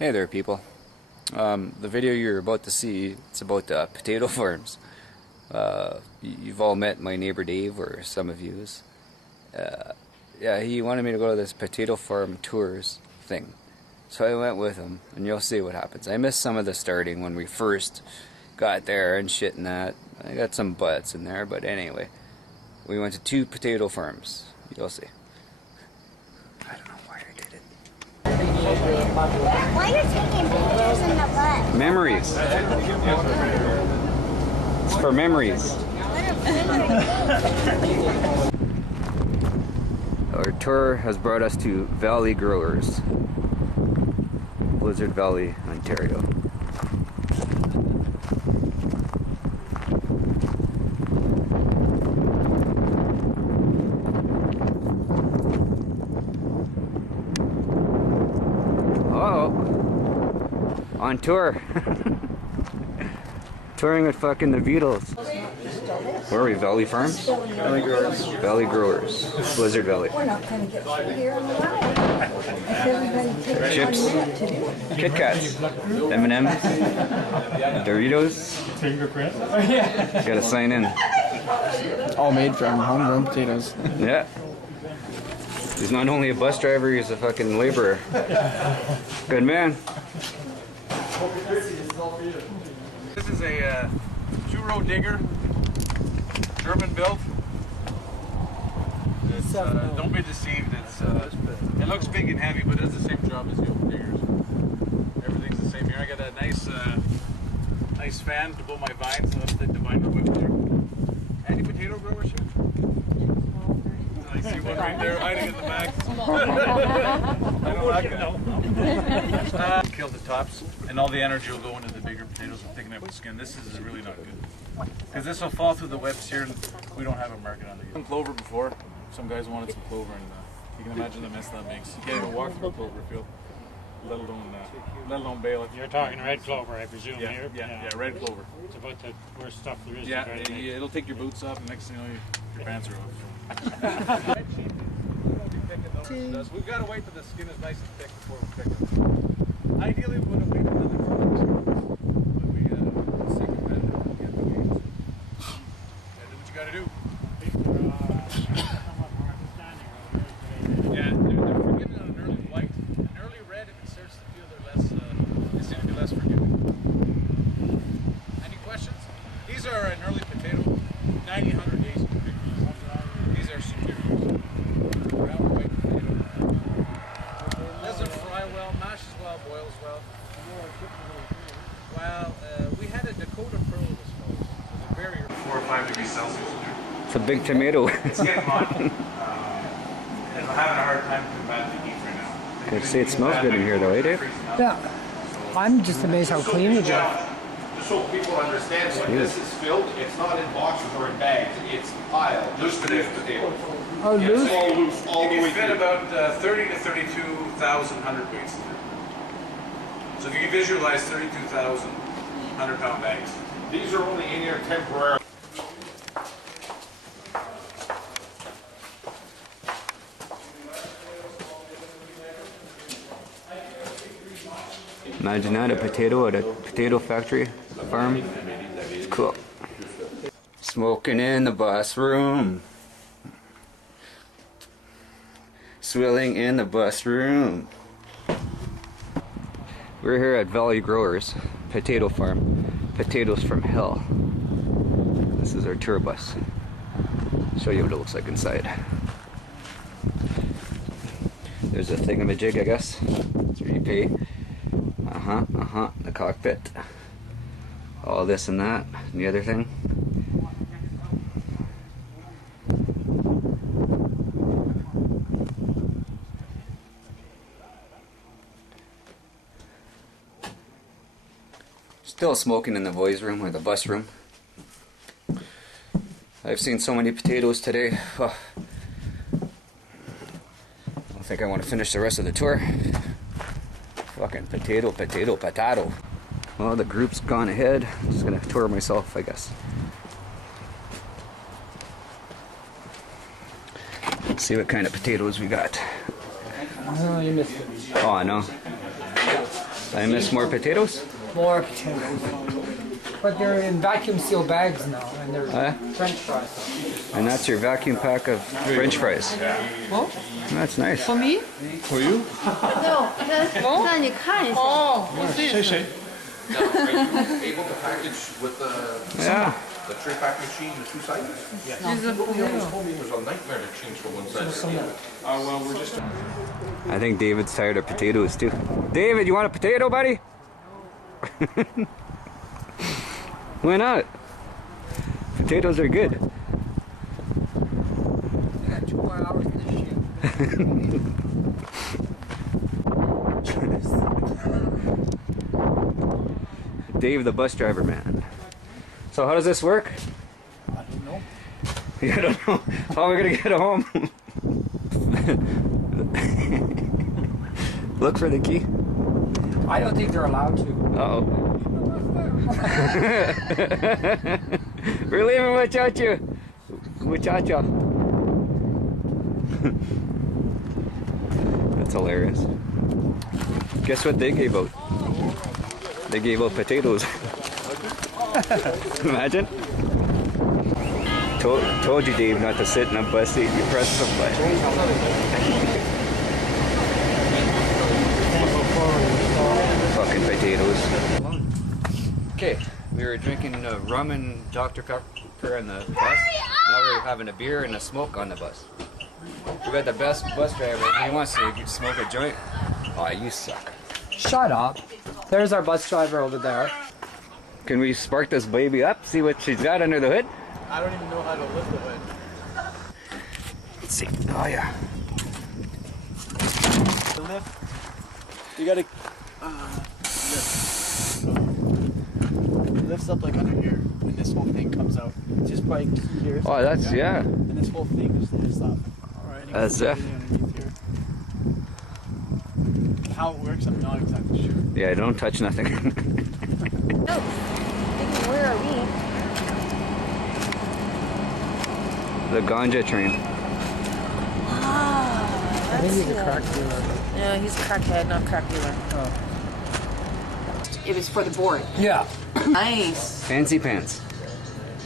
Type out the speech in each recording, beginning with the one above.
Hey there, people. The video you're about to see, it's about potato farms. You've all met my neighbor Dave, or some of yous. Yeah, he wanted me to go to this potato farm tours thing. So I went with him, and you'll see what happens. I missed some of the starting when we first got there and shit and that. I got some butts in there, but anyway. We went to 2 potato farms. You'll see. I don't know why I did it. Why are you taking pictures in the butt? Memories. It's for memories. Our tour has brought us to Valley Growers, Blizzard Valley, Ontario. On tour. Touring with fucking the Beatles. Where are we? Valley Farms? Valley Growers. Valley Growers. Blizzard Valley. We're not going to get through here on the ride. If everybody takes Chips. 1 minute to do it. Kit Kats. M&M's. Doritos. Fingerprint. Gotta sign in. All made from homegrown potatoes. Yeah. He's not only a bus driver, he's a fucking laborer. Good man. This is a 2-row digger, German built. It's, don't be deceived. It looks big and heavy, but it does the same job as the old diggers. Everything's the same here. I got a nice fan to blow my vines. So that's the vine whip there. Any potato growers here? I see one right there hiding in the back. I know that guy. Kill the tops, and all the energy will go into the bigger potatoes and thicken up the skin. This is really not good, because this will fall through the webs here, and we don't have a market on the. Some clover before. Some guys wanted some clover, and you can imagine the mess that makes. You can't even walk through a clover field, let alone bale it. You're talking red clover, I presume, Yeah, here? yeah, red clover. It's about the worst stuff there is. Yeah, to try to make. it'll take your boots off, and next thing you know, your pants are off. We've got to wait till the skin is nice and thick before we pick them. Ideally, we would have waited another 4 months, but we stay competitive and get the games. Gotta do what you got to do. Yeah, they're forgiving on an early white. An early red, if it starts to feel they're less, they seem to be less forgiving. Any questions? These are an early potato, 90, 100 days. These are superiors. Brown white potato. Doesn't fry well, mashes well, boils well. Well, we had a Dakota Pearl this fall. It was a very 4 or 5 degrees Celsius in there. It's a big tomato. It's getting hot. And I'm having a hard time combating the heat right now. I'd say it smells good in here though, eh, Dave? Yeah. I'm just amazed how clean it is. Just so people understand, when this is filled, it's not in boxes or in bags, it's piled. Loose potatoes. Oh, loose? It's all loose, all the You way can fit through. about 30 to 32,000 hundredweights in there. So if you can visualize 32,000 100-pound bags. These are only in here temporarily. Imagine that, a potato at a potato factory, farm. It's cool. Smoking in the bus room. Swilling in the bus room. We're here at Valley Growers Potato Farm. Potatoes from hell. This is our tour bus. Show you what it looks like inside. There's a thingamajig, I guess. That's where you pay. The cockpit. All this and that, and the other thing. Still smoking in the boys' room, or the bus room. I've seen so many potatoes today. Oh. I don't think I want to finish the rest of the tour. Fucking potato. Well, the group's gone ahead. I'm just gonna tour myself, I guess. Let's see what kind of potatoes we got. Oh, you missed it. Oh, I know. I miss more potatoes. More potatoes. But they're in vacuum seal bags now, and they're Huh? French fries. And that's your vacuum pack of French fries. Oh, That's nice. for me? For you? 让你看一下。 Oh, Say, say. Now, are you able to package with Yeah. the tray pack machine, the two sizes? Yeah. He told me it was a nightmare to change from one side to the other. Well, we're just. I think David's tired of potatoes too. David, you want a potato, buddy? Why not? Potatoes are good. I got 2 more hours of this shit. Dave, the bus driver man. So how does this work? I don't know. I don't know. How are we gonna get home? Look for the key. I don't think they're allowed to. Uh-oh. We're leaving without you. Without you. That's hilarious. Guess what they gave out? They gave out potatoes. Imagine. Told you, Dave, not to sit in a bus seat. You press the button. Fucking potatoes. Okay, we were drinking rum and Dr. Pepper on the bus. Now we're having a beer and a smoke on the bus. We got the best bus driver. He wants to smoke a joint. Oh, you suck. Shut up. There's our bus driver over there. Can we spark this baby up? See what she's got under the hood? I don't even know how to lift the hood. Let's see. Oh yeah. The lift. You gotta. It lifts up like under here, and this whole thing comes out. Just by key here. Oh, that's yeah. And this whole thing just lifts up. Alright. That's underneath here. How it works, I'm not exactly sure. Yeah, don't touch nothing. Where are we? The ganja train. I think he's a crack dealer. No, he's a crackhead, not crack dealer. Oh. It was for the board. Yeah. Nice. Fancy pants.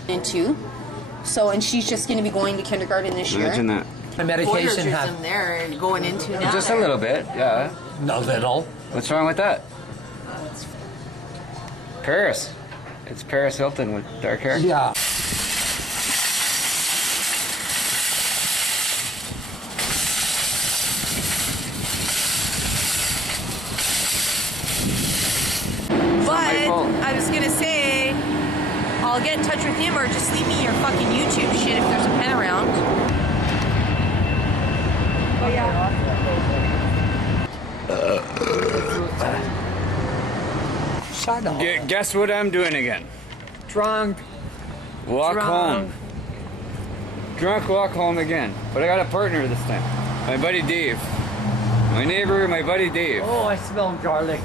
Into. So, and she's just going to be going to kindergarten this year. Imagine that. The medication in had there and going into now. Just a little bit, yeah. a little. What's wrong with that? Paris. It's Paris Hilton with dark hair. Yeah. But fault. I was going to say, I'll get in touch with him or just leave me your fucking YouTube shit if there's a pen around. Oh yeah. Shut up. Guess what I'm doing again? Drunk. Walk home. Drunk walk home again. But I got a partner this time. My buddy Dave. My neighbor, my buddy Dave. Oh, I smell garlic.